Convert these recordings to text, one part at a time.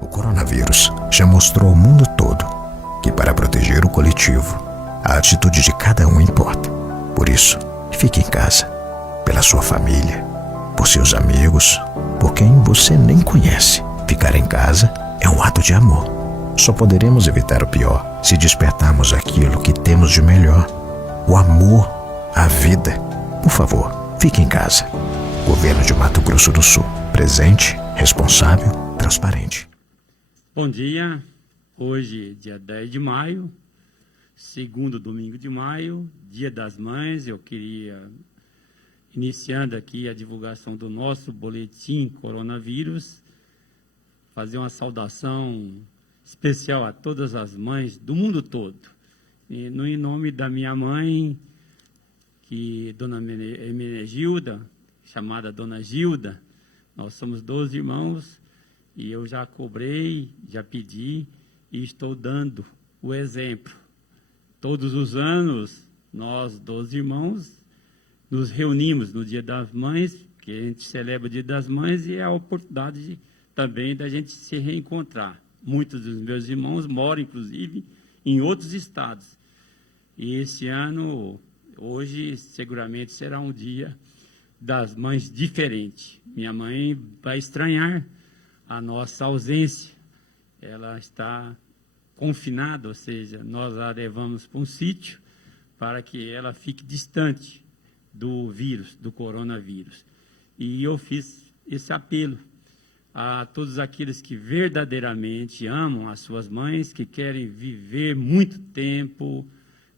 O coronavírus já mostrou ao mundo todo que, para proteger o coletivo, a atitude de cada um importa. Por isso, fique em casa, pela sua família, por seus amigos, por quem você nem conhece. Ficar em casa é um ato de amor. Só poderemos evitar o pior se despertarmos aquilo que temos de melhor: o amor à vida. Por favor, fique em casa. Governo de Mato Grosso do Sul. Presente, responsável, transparente. Bom dia. Hoje, dia 10 de maio, segundo domingo de maio, Dia das Mães. Eu queria, iniciando aqui a divulgação do nosso boletim coronavírus, fazer uma saudação especial a todas as mães do mundo todo. E, em nome da minha mãe, que Dona Hermenegilda, chamada Dona Gilda, nós somos 12 irmãos e eu já cobrei, já pedi e estou dando o exemplo. Todos os anos, nós, 12 irmãos, nos reunimos no Dia das Mães, que a gente celebra o Dia das Mães, e é a oportunidade também da gente se reencontrar. Muitos dos meus irmãos moram, inclusive, em outros estados. E esse ano, hoje, seguramente será um dia das mães diferente. Minha mãe vai estranhar a nossa ausência. Ela está confinada, ou seja, nós a levamos para um sítio para que ela fique distante do vírus, do coronavírus. E eu fiz esse apelo a todos aqueles que verdadeiramente amam as suas mães, que querem viver muito tempo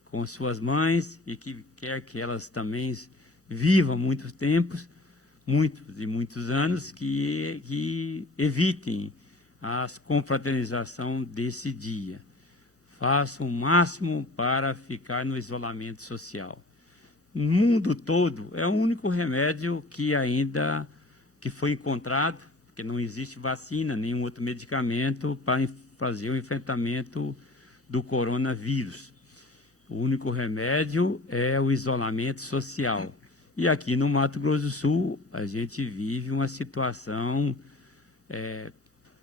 com suas mães e que quer que elas também vivam muitos tempos, muitos e muitos anos, que evitem a confraternização desse dia. Façam o máximo para ficar no isolamento social. No mundo todo, é o único remédio que ainda foi encontrado, porque não existe vacina, nenhum outro medicamento para fazer o enfrentamento do coronavírus. O único remédio é o isolamento social. E aqui no Mato Grosso do Sul, a gente vive uma situação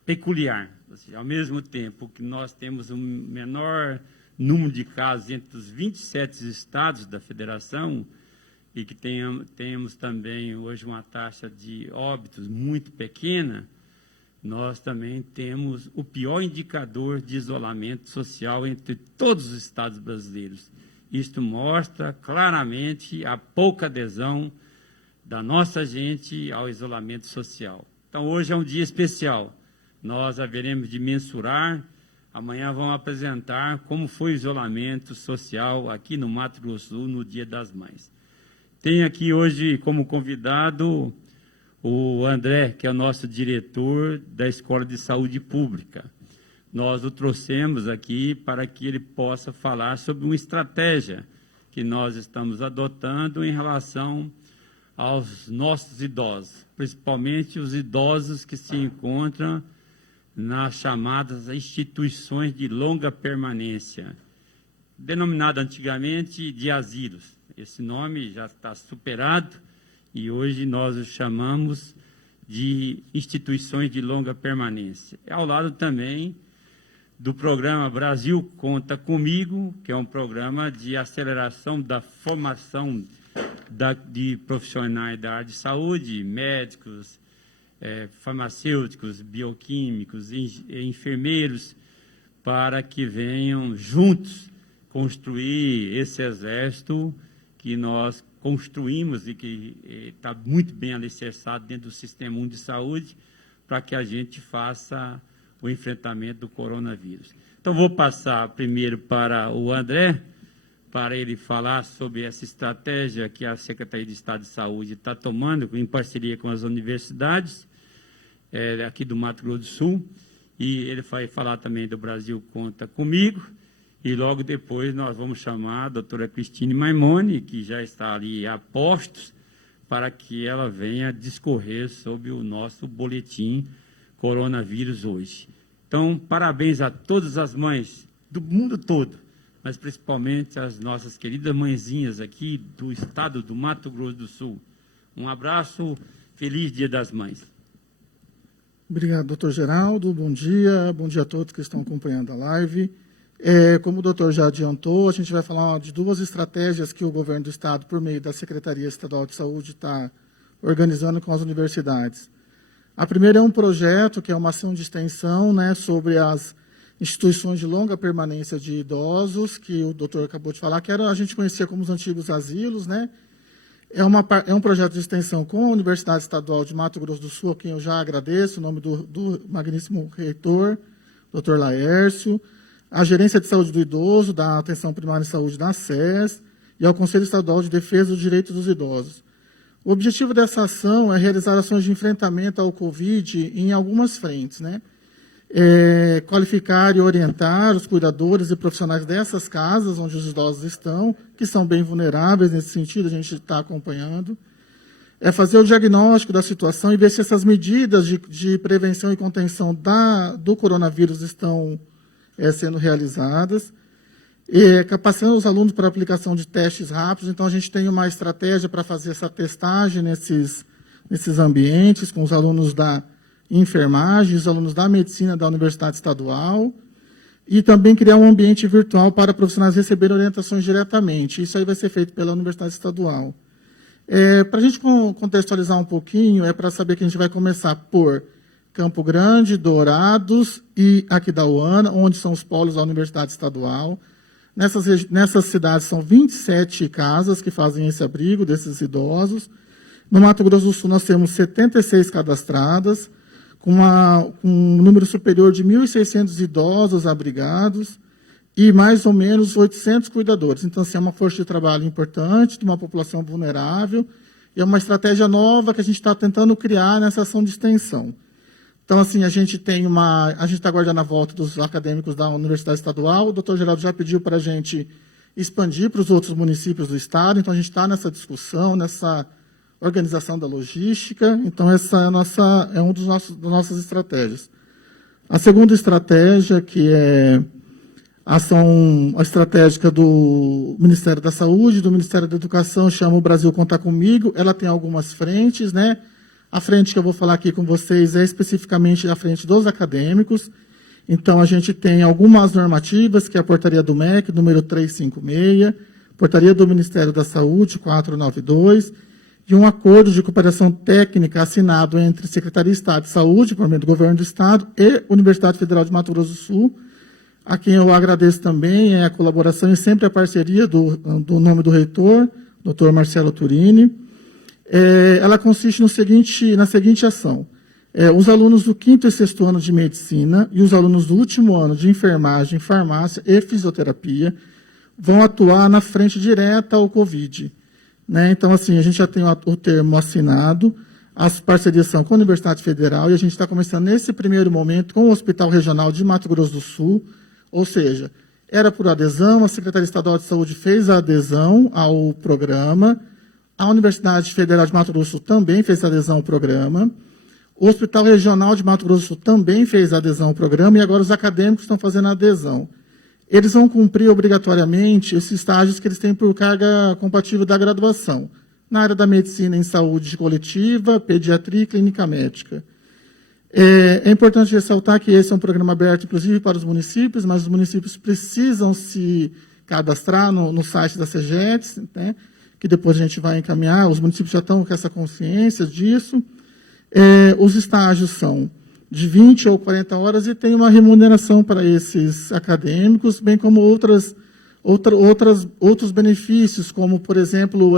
peculiar. Ou seja, ao mesmo tempo que nós temos o menor número de casos entre os 27 estados da federação, e que temos também hoje uma taxa de óbitos muito pequena, nós também temos o pior indicador de isolamento social entre todos os estados brasileiros. Isto mostra claramente a pouca adesão da nossa gente ao isolamento social. Então, hoje é um dia especial. Nós haveremos de mensurar, amanhã vamos apresentar como foi o isolamento social aqui no Mato Grosso do Sul no Dia das Mães. Tem aqui hoje como convidado o André, que é o nosso diretor da Escola de Saúde Pública. Nós o trouxemos aqui para que ele possa falar sobre uma estratégia que nós estamos adotando em relação aos nossos idosos, principalmente os idosos que se encontram nas chamadas instituições de longa permanência, denominado antigamente de asilos. Esse nome já está superado e hoje nós os chamamos de instituições de longa permanência. Ao lado também do programa Brasil Conta Comigo, que é um programa de aceleração da formação de profissionais da área de saúde, médicos, farmacêuticos, bioquímicos, enfermeiros, para que venham juntos construir esse exército que nós construímos e que está muito bem alicerçado dentro do Sistema Único de Saúde, para que a gente faça o enfrentamento do coronavírus. Então, vou passar primeiro para o André, para ele falar sobre essa estratégia que a Secretaria de Estado de Saúde está tomando, em parceria com as universidades aqui do Mato Grosso do Sul, e ele vai falar também do Brasil Conta Comigo, e logo depois nós vamos chamar a doutora Cristine Maimone, que já está ali a postos, para que ela venha discorrer sobre o nosso boletim coronavírus hoje. Então, parabéns a todas as mães do mundo todo, mas principalmente as nossas queridas mãezinhas aqui do estado do Mato Grosso do Sul. Um abraço, feliz Dia das Mães. Obrigado, doutor Geraldo. Bom dia a todos que estão acompanhando a live. Como o doutor já adiantou, a gente vai falar de duas estratégias que o governo do Estado, por meio da Secretaria Estadual de Saúde, está organizando com as universidades. A primeira é um projeto, que é uma ação de extensão, né, sobre as instituições de longa permanência de idosos, que o doutor acabou de falar, que a gente conhecia como os antigos asilos, né? É um projeto de extensão com a Universidade Estadual de Mato Grosso do Sul, a quem eu já agradeço, em nome do magníssimo reitor, doutor Laércio, a Gerência de Saúde do Idoso, da Atenção Primária em Saúde da SES, e ao Conselho Estadual de Defesa dos Direitos dos Idosos. O objetivo dessa ação é realizar ações de enfrentamento ao Covid em algumas frentes, né? Qualificar e orientar os cuidadores e profissionais dessas casas onde os idosos estão, que são bem vulneráveis nesse sentido, a gente está acompanhando. Fazer o diagnóstico da situação e ver se essas medidas de prevenção e contenção do coronavírus estão sendo realizadas. Capacitando os alunos para a aplicação de testes rápidos. Então, a gente tem uma estratégia para fazer essa testagem nesses ambientes, com os alunos da enfermagem, os alunos da medicina da Universidade Estadual, e também criar um ambiente virtual para profissionais receberem orientações diretamente. Isso aí vai ser feito pela Universidade Estadual. Para a gente contextualizar um pouquinho, para saber que a gente vai começar por Campo Grande, Dourados e Aquidauana, onde são os polos da Universidade Estadual. Nessas cidades são 27 casas que fazem esse abrigo desses idosos. No Mato Grosso do Sul, nós temos 76 cadastradas, com um número superior de 1.600 idosos abrigados e mais ou menos 800 cuidadores. Então, assim, é uma força de trabalho importante, de uma população vulnerável, e é uma estratégia nova que a gente está tentando criar nessa ação de extensão. Então, assim, a gente está aguardando a volta dos acadêmicos da Universidade Estadual. O doutor Geraldo já pediu para a gente expandir para os outros municípios do Estado, então a gente está nessa discussão, nessa organização da logística. Então, essa é uma das nossas estratégias. A segunda estratégia, que é a ação estratégica do Ministério da Saúde, do Ministério da Educação, chama o Brasil Conta Comigo. Ela tem algumas frentes, né? A frente que eu vou falar aqui com vocês é especificamente a frente dos acadêmicos. Então, a gente tem algumas normativas, que é a portaria do MEC, número 356, portaria do Ministério da Saúde, 492, e um acordo de cooperação técnica assinado entre Secretaria de Estado de Saúde, por meio do Governo do Estado, e Universidade Federal de Mato Grosso do Sul, a quem eu agradeço também a colaboração e sempre a parceria do nome do reitor, doutor Marcelo Turini. Ela consiste na seguinte ação. Os alunos do 5º e 6º ano de medicina e os alunos do último ano de enfermagem, farmácia e fisioterapia vão atuar na frente direta ao Covid. Né? Então, assim, a gente já tem o termo assinado, as parcerias são com a Universidade Federal, e a gente está começando nesse primeiro momento com o Hospital Regional de Mato Grosso do Sul, ou seja, era por adesão, a Secretaria Estadual de Saúde fez a adesão ao programa, a Universidade Federal de Mato Grosso do Sul também fez a adesão ao programa, o Hospital Regional de Mato Grosso do Sul também fez a adesão ao programa, e agora os acadêmicos estão fazendo a adesão. Eles vão cumprir obrigatoriamente esses estágios que eles têm por carga compatível da graduação, na área da medicina em saúde coletiva, pediatria e clínica médica. É importante ressaltar que esse é um programa aberto, inclusive, para os municípios, mas os municípios precisam se cadastrar no site da CEGETS, né, que depois a gente vai encaminhar, os municípios já estão com essa consciência disso. Os estágios são de 20 ou 40 horas e tem uma remuneração para esses acadêmicos, bem como outros benefícios, como, por exemplo,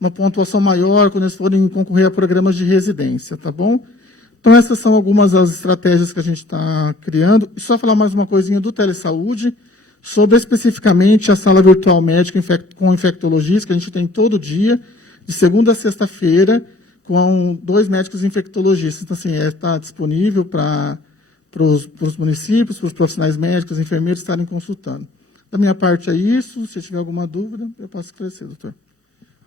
uma pontuação maior quando eles forem concorrer a programas de residência, tá bom? Então, essas são algumas das estratégias que a gente está criando. E só falar mais uma coisinha do telesaúde, sobre especificamente a sala virtual médica com infectologista, que a gente tem todo dia, de segunda a sexta-feira, com 2 médicos infectologistas. Então, assim, está disponível para os municípios, para os profissionais médicos, enfermeiros estarem consultando. Da minha parte é isso. Se tiver alguma dúvida, eu posso esclarecer, doutor.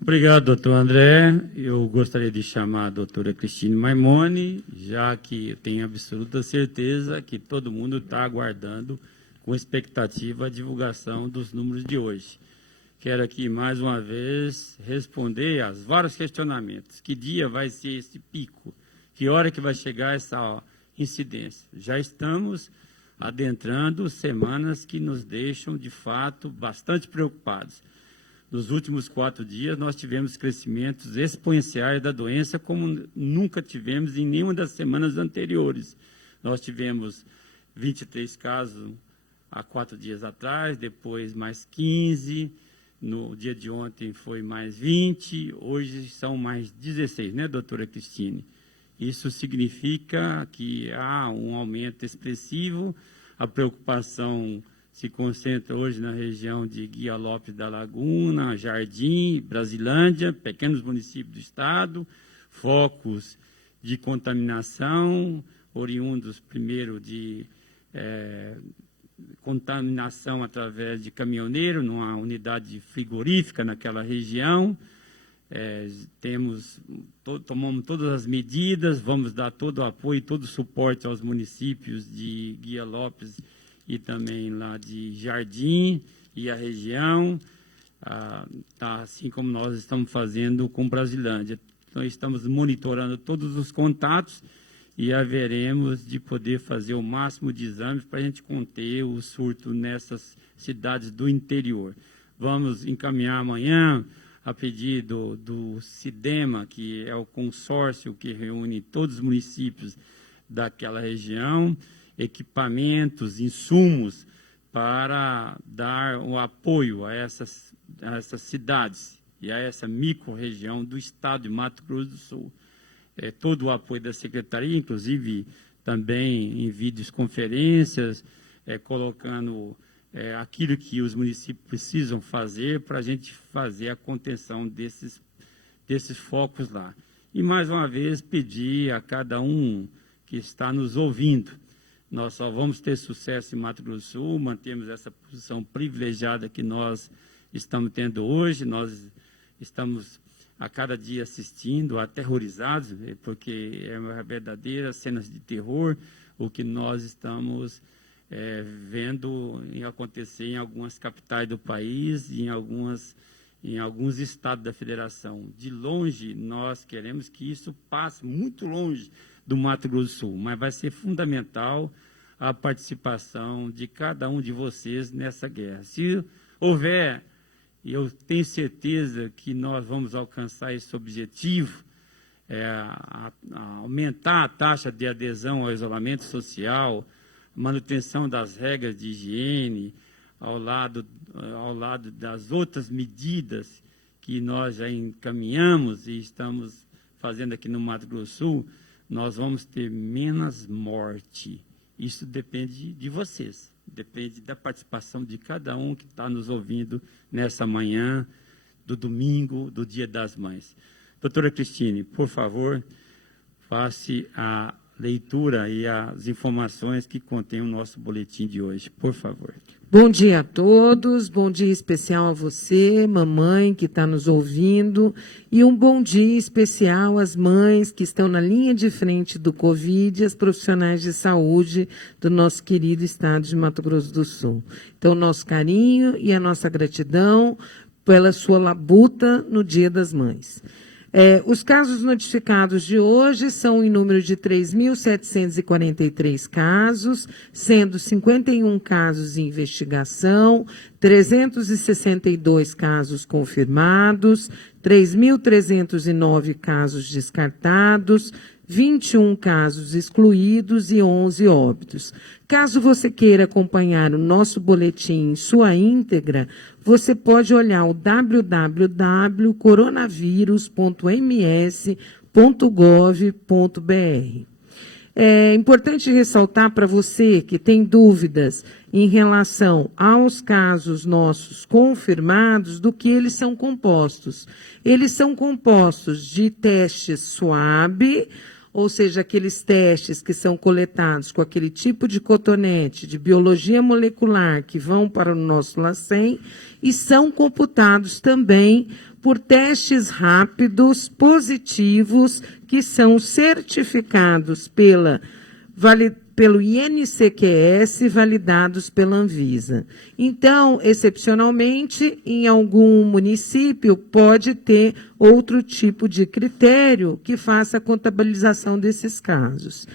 Obrigado, doutor André. Eu gostaria de chamar a doutora Cristine Maimone, já que eu tenho absoluta certeza que todo mundo está aguardando com expectativa a divulgação dos números de hoje. Quero aqui, mais uma vez, responder aos vários questionamentos. Que dia vai ser esse pico? Que hora que vai chegar incidência. Já estamos adentrando semanas que nos deixam, de fato, bastante preocupados. Nos últimos 4 dias, nós tivemos crescimentos exponenciais da doença como nunca tivemos em nenhuma das semanas anteriores. Nós tivemos 23 casos há 4 dias atrás, depois mais 15, no dia de ontem foi mais 20, hoje são mais 16, né, doutora Cristine? Isso significa que há um aumento expressivo, a preocupação se concentra hoje na região de Guia Lopes da Laguna, Jardim, Brasilândia, pequenos municípios do estado, focos de contaminação, oriundos primeiro de contaminação através de caminhoneiro, numa unidade frigorífica naquela região. Tomamos todas as medidas, vamos dar todo o apoio, todo o suporte aos municípios de Guia Lopes e também lá de Jardim e a região, assim como nós estamos fazendo com Brasilândia. Então, estamos monitorando todos os contatos e haveremos de poder fazer o máximo de exames para a gente conter o surto nessas cidades do interior. Vamos encaminhar amanhã, a pedido do CIDEMA, que é o consórcio que reúne todos os municípios daquela região, equipamentos, insumos para dar o apoio a essas cidades e a essa micro-região do estado de Mato Grosso do Sul. Todo o apoio da Secretaria, inclusive também em videoconferências, colocando aquilo que os municípios precisam fazer para a gente fazer a contenção desses focos lá. E, mais uma vez, pedir a cada um que está nos ouvindo, nós só vamos ter sucesso em Mato Grosso do Sul, mantemos essa posição privilegiada que nós estamos tendo hoje, nós estamos a cada dia assistindo, aterrorizados, porque é uma verdadeira cena de terror, o que nós estamos vendo acontecer em algumas capitais do país e em alguns estados da federação. De longe, nós queremos que isso passe muito longe do Mato Grosso do Sul, mas vai ser fundamental a participação de cada um de vocês nessa guerra. Se houver, e eu tenho certeza que nós vamos alcançar esse objetivo, aumentar a taxa de adesão ao isolamento social, manutenção das regras de higiene, ao lado das outras medidas que nós já encaminhamos e estamos fazendo aqui no Mato Grosso do Sul, nós vamos ter menos morte. Isso depende de vocês, depende da participação de cada um que está nos ouvindo nessa manhã do domingo, do Dia das Mães. Doutora Cristine, por favor, faça a leitura e as informações que contém o nosso boletim de hoje, por favor. Bom dia a todos, bom dia especial a você, mamãe que está nos ouvindo, e um bom dia especial às mães que estão na linha de frente do Covid e as profissionais de saúde do nosso querido estado de Mato Grosso do Sul. Então, nosso carinho e a nossa gratidão pela sua labuta no Dia das Mães. Os casos notificados de hoje são em número de 3.743 casos, sendo 51 casos em investigação, 362 casos confirmados, 3.309 casos descartados, 21 casos excluídos e 11 óbitos. Caso você queira acompanhar o nosso boletim em sua íntegra, você pode olhar o www.coronavírus.ms.gov.br. É importante ressaltar para você que tem dúvidas em relação aos casos nossos confirmados do que eles são compostos. Eles são compostos de testes SWAB, ou seja, aqueles testes que são coletados com aquele tipo de cotonete de biologia molecular que vão para o nosso LACEN e são computados também por testes rápidos positivos que são certificados pelo INCQS, validados pela Anvisa. Então, excepcionalmente, em algum município, pode ter outro tipo de critério que faça a contabilização desses casos.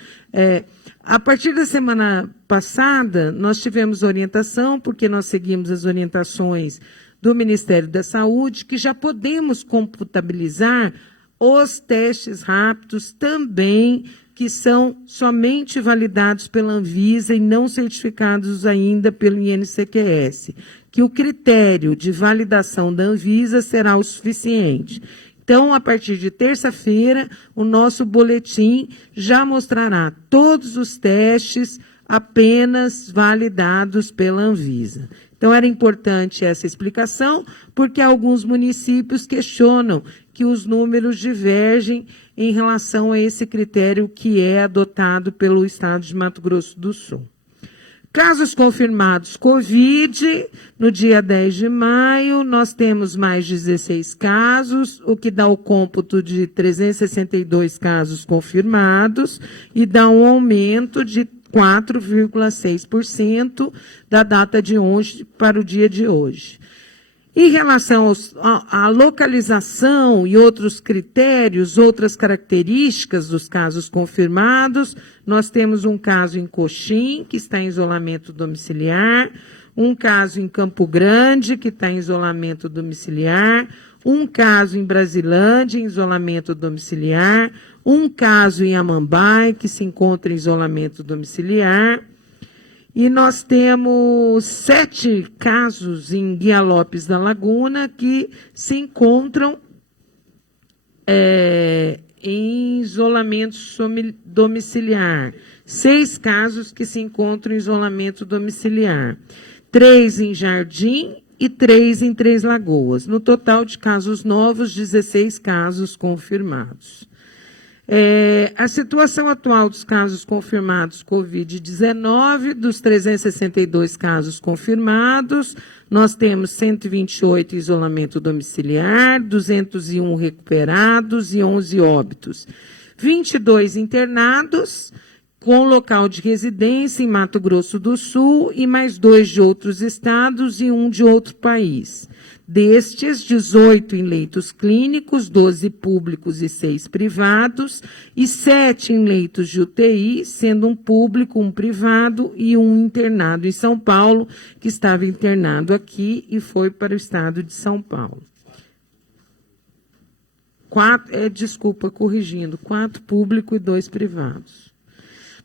A partir da semana passada, nós tivemos orientação, porque nós seguimos as orientações do Ministério da Saúde, que já podemos computabilizar os testes rápidos também, que são somente validados pela Anvisa e não certificados ainda pelo INCQS, que o critério de validação da Anvisa será o suficiente. Então, a partir de terça-feira, o nosso boletim já mostrará todos os testes apenas validados pela Anvisa. Então, era importante essa explicação, porque alguns municípios questionam que os números divergem em relação a esse critério que é adotado pelo Estado de Mato Grosso do Sul. Casos confirmados Covid, no dia 10 de maio, nós temos mais 16 casos, o que dá o cômputo de 362 casos confirmados e dá um aumento de 4,6% da data de hoje para o dia de hoje. Em relação à localização e outros critérios, outras características dos casos confirmados, nós temos um caso em Coxim, que está em isolamento domiciliar, um caso em Campo Grande, que está em isolamento domiciliar, um caso em Brasilândia, em isolamento domiciliar, um caso em Amambai, que se encontra em isolamento domiciliar, e nós temos 7 casos em Guia Lopes da Laguna que se encontram em isolamento domiciliar. 6 casos que se encontram em isolamento domiciliar. 3 em Jardim e 3 em Três Lagoas. No total de casos novos, 16 casos confirmados. A situação atual dos casos confirmados Covid-19, dos 362 casos confirmados, nós temos 128 em isolamento domiciliar, 201 recuperados e 11 óbitos. 22 internados, com local de residência em Mato Grosso do Sul e mais 2 de outros estados e 1 de outro país. Destes, 18 em leitos clínicos, 12 públicos e 6 privados, e 7 em leitos de UTI, sendo um público, um privado e um internado em São Paulo, que estava internado aqui e foi para o estado de São Paulo. 4 públicos e 2 privados.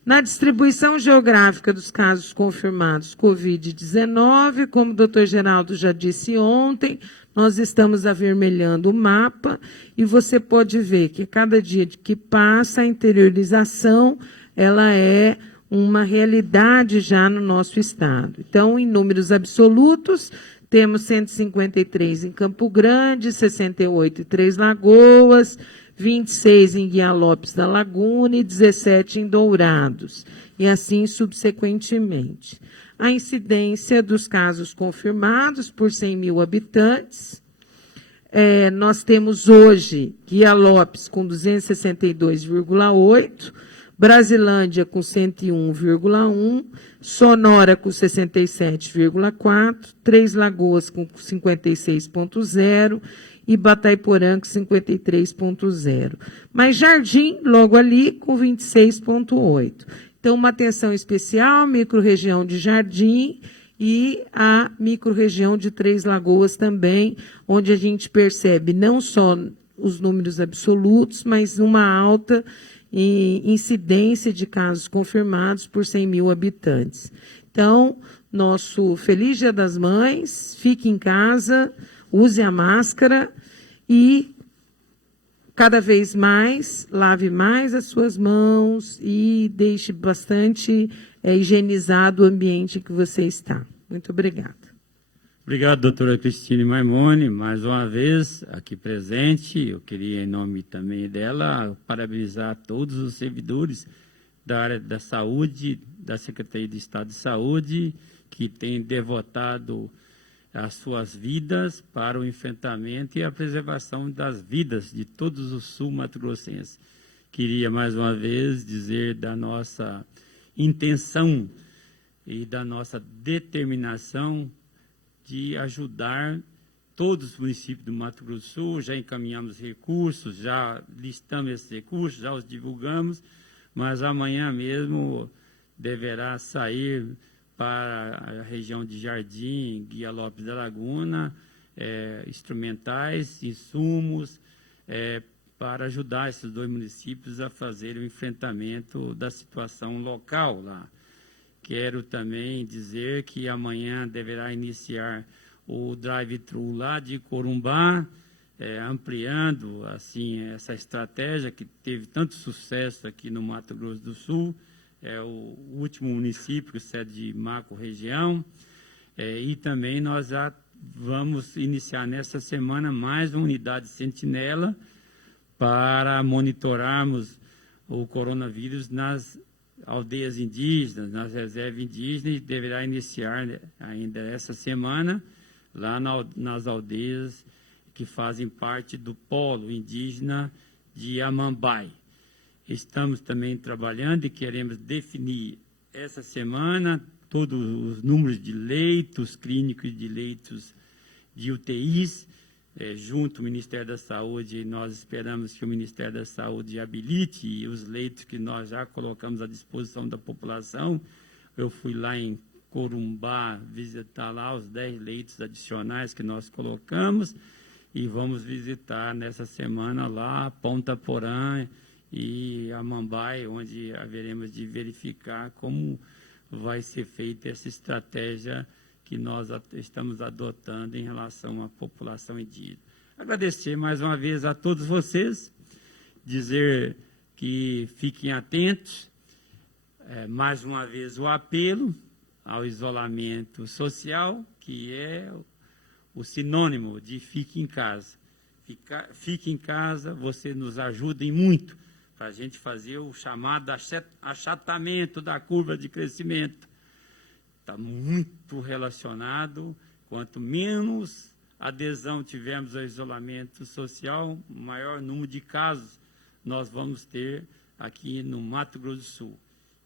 Na distribuição geográfica dos casos confirmados Covid-19, como o doutor Geraldo já disse ontem, nós estamos avermelhando o mapa e você pode ver que cada dia que passa a interiorização, ela é uma realidade já no nosso estado. Então, em números absolutos, temos 153 em Campo Grande, 68 em Três Lagoas, 26 em Guia Lopes da Laguna e 17 em Dourados, e assim subsequentemente. A incidência dos casos confirmados por 100 mil habitantes, nós temos hoje Guia Lopes com 262,8, Brasilândia com 101,1, Sonora com 67,4, Três Lagoas com 56,0, e Batayporã com 53,0. Mas Jardim, logo ali, com 26,8. Então, uma atenção especial, microrregião de Jardim e a microrregião de Três Lagoas também, onde a gente percebe não só os números absolutos, mas uma alta incidência de casos confirmados por 100 mil habitantes. Então, nosso Feliz Dia das Mães, fique em casa, use a máscara e, cada vez mais, lave mais as suas mãos e deixe bastante higienizado o ambiente que você está. Muito obrigada. Obrigado, doutora Cristine Maimone, mais uma vez aqui presente. Eu queria, em nome também dela, parabenizar todos os servidores da área da saúde, da Secretaria de Estado de Saúde, que têm devotado as suas vidas para o enfrentamento e a preservação das vidas de todos os sul-mato-grossenses. Queria, mais uma vez, dizer da nossa intenção e da nossa determinação de ajudar todos os municípios do Mato Grosso do Sul. Já encaminhamos recursos, já listamos esses recursos, já os divulgamos, mas amanhã mesmo deverá sair para a região de Jardim, Guia Lopes da Laguna, instrumentais, insumos, para ajudar esses 2 municípios a fazer o enfrentamento da situação local lá. Quero também dizer que amanhã deverá iniciar o drive-thru lá de Corumbá, ampliando assim essa estratégia que teve tanto sucesso aqui no Mato Grosso do Sul. É o último município, sede de macro-região, e também nós já vamos iniciar nessa semana mais uma unidade sentinela para monitorarmos o coronavírus nas aldeias indígenas, nas reservas indígenas, e deverá iniciar ainda essa semana lá nas aldeias que fazem parte do polo indígena de Amambai. Estamos também trabalhando e queremos definir essa semana todos os números de leitos clínicos, de leitos de UTIs, junto ao Ministério da Saúde. Nós esperamos que o Ministério da Saúde habilite os leitos que nós já colocamos à disposição da população. Eu fui lá em Corumbá visitar lá os 10 leitos adicionais que nós colocamos, e vamos visitar nessa semana lá Ponta Porã e Amambai, onde haveremos de verificar como vai ser feita essa estratégia que nós estamos adotando em relação à população indígena. Agradecer mais uma vez a todos vocês, dizer que fiquem atentos, mais uma vez o apelo ao isolamento social, que é o sinônimo de fique em casa. Fique em casa, você nos ajuda em muito para a gente fazer o chamado achatamento da curva de crescimento. Está muito relacionado. Quanto menos adesão tivermos ao isolamento social, maior número de casos nós vamos ter aqui no Mato Grosso do Sul.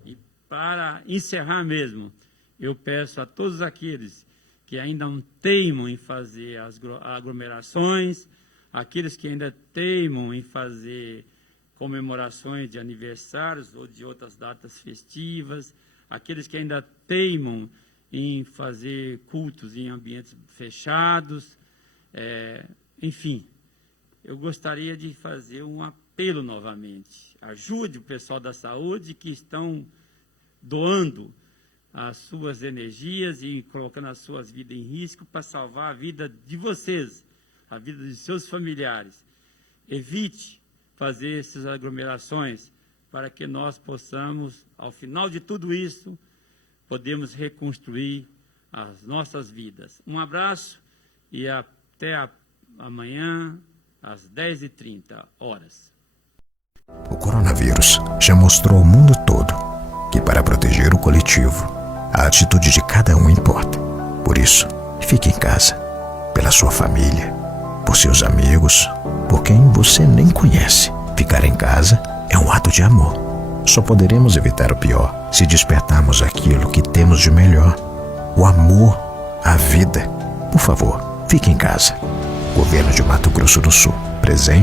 E para encerrar mesmo, eu peço a todos aqueles que ainda teimam em fazer as aglomerações, aqueles que ainda teimam em fazer comemorações de aniversários ou de outras datas festivas, aqueles que ainda teimam em fazer cultos em ambientes fechados, enfim, eu gostaria de fazer um apelo novamente. Ajude o pessoal da saúde que estão doando as suas energias e colocando as suas vidas em risco para salvar a vida de vocês, a vida de seus familiares. Evite fazer essas aglomerações para que nós possamos, ao final de tudo isso, podemos reconstruir as nossas vidas. Um abraço e até amanhã, às 10h30. O coronavírus já mostrou ao mundo todo que, para proteger o coletivo, a atitude de cada um importa. Por isso, fique em casa, pela sua família, por seus amigos, por quem você nem conhece. Ficar em casa é um ato de amor. Só poderemos evitar o pior se despertarmos aquilo que temos de melhor: o amor à vida. Por favor, fique em casa. Governo de Mato Grosso do Sul, presente.